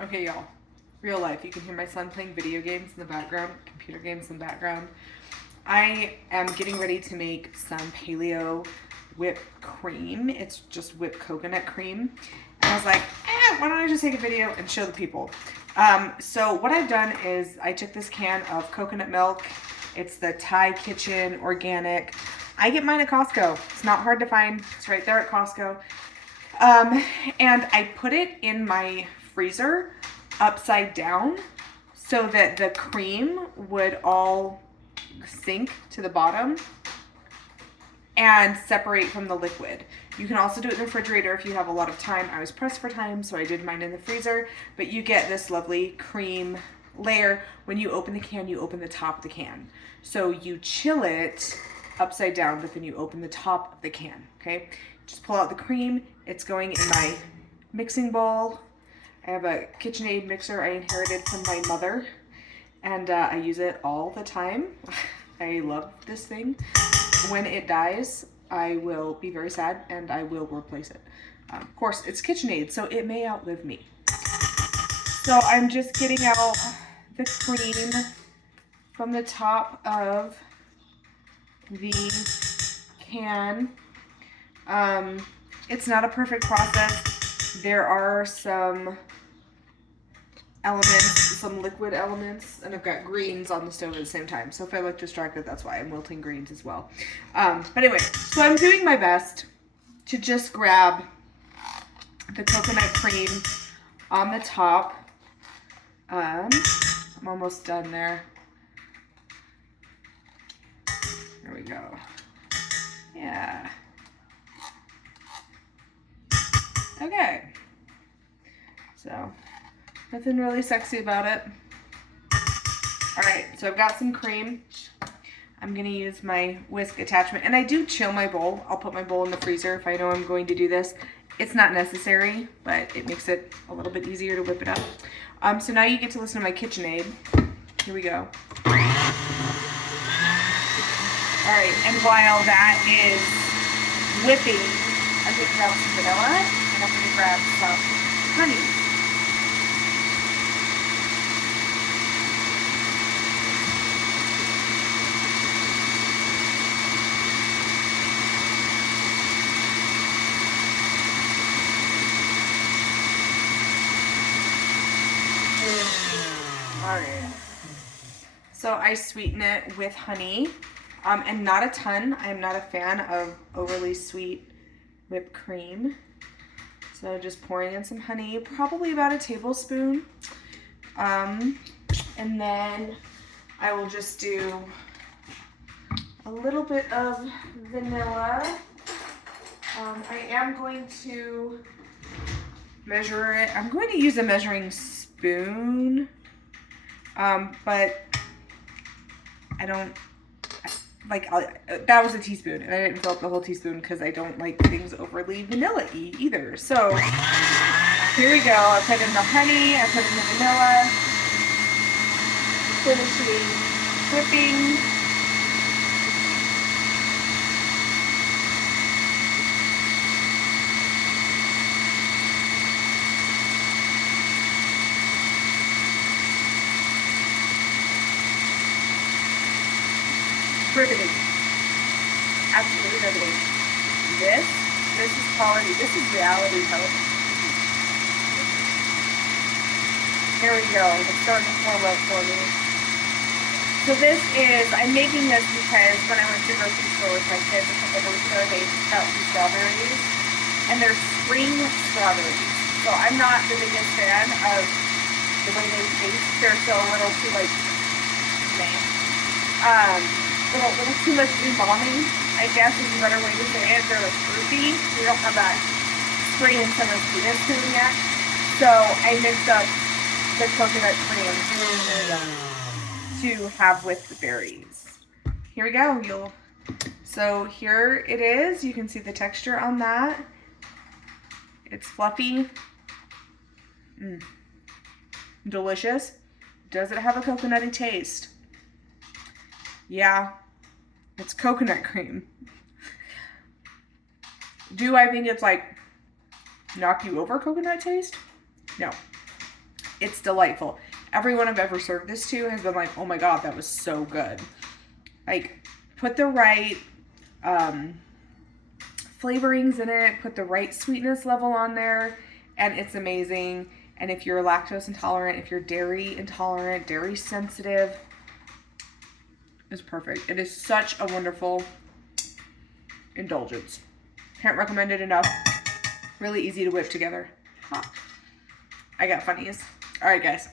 Okay, y'all. Real life. You can hear my son playing video games in the background, computer games in the background. I am getting ready to make some paleo whipped cream. It's just whipped coconut cream. And I was like, why don't I just take a video and show the people? So what I've done is I took this can of coconut milk. It's the Thai Kitchen organic. I get mine at Costco. It's not hard to find. It's right there at Costco. And I put it in my freezer upside down so that the cream would all sink to the bottom and separate from the liquid. You can also do it in the refrigerator if you have a lot of time. I was pressed for time, so I did mine in the freezer, but you get this lovely cream layer. When you open the can, you open the top of the can. So you chill it upside down, but then you open the top of the can, okay? Just pull out the cream. It's going in my mixing bowl. I have a KitchenAid mixer I inherited from my mother, and I use it all the time. I love this thing. When it dies, I will be very sad and I will replace it. Of course, it's KitchenAid, so it may outlive me. So I'm just getting out the cream from the top of the can. It's not a perfect process. There are some elements, some liquid elements, and I've got greens on the stove at the same time. So if I look distracted, that's why I'm wilting greens as well. But anyway, so I'm doing my best to just grab the coconut cream on the top. I'm almost done there. There we go. Yeah. Okay. So, nothing really sexy about it. Alright, so I've got some cream. I'm going to use my whisk attachment. And I do chill my bowl. I'll put my bowl in the freezer if I know I'm going to do this. It's not necessary, but it makes it a little bit easier to whip it up. So now you get to listen to my KitchenAid. Here we go. Alright, and while that is whipping, I'm going to grab some vanilla and I'm going to grab some honey. Alright, so I sweeten it with honey, and not a ton. I'm not a fan of overly sweet whipped cream. So just pouring in some honey, probably about a tablespoon. And then I will just do a little bit of vanilla. I am going to measure it. I'm going to use a measuring spoon. But I don't, that was a teaspoon, and I didn't fill up the whole teaspoon because I don't like things overly vanilla-y either. So, here we go. I put in the honey, I put in the vanilla, finishing whipping. Riveting. Absolutely riveting. This is quality. This is reality television. Here we go. It's starting to form up for me. So this is, I'm making this because when I went to the grocery store with my kids a couple weeks ago, they got some strawberries. And they're spring strawberries. So I'm not the biggest fan of the way they taste. They're still a little too, meh. A little too much umami, I guess is a better way to say it. They're fruity. We don't have that spring and summer sweetness to them yet. So I mixed up the coconut cream to have with the berries. Here we go. So here it is. You can see the texture on that. It's fluffy. Delicious. Does it have a coconutty taste? Yeah, it's coconut cream. Do I think it's knock you over coconut taste? No. It's delightful. Everyone I've ever served this to has been like, oh my God, that was so good. Like, put the right flavorings in it, put the right sweetness level on there, and it's amazing. And if you're lactose intolerant, if you're dairy intolerant, dairy sensitive, it's perfect. It is such a wonderful indulgence. Can't recommend it enough. Really easy to whip together. Huh. I got funnies. All right, guys.